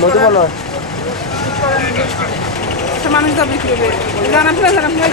মধু বলো। মানুষ দাবি করবে জানা প্লাস জানা প্লাস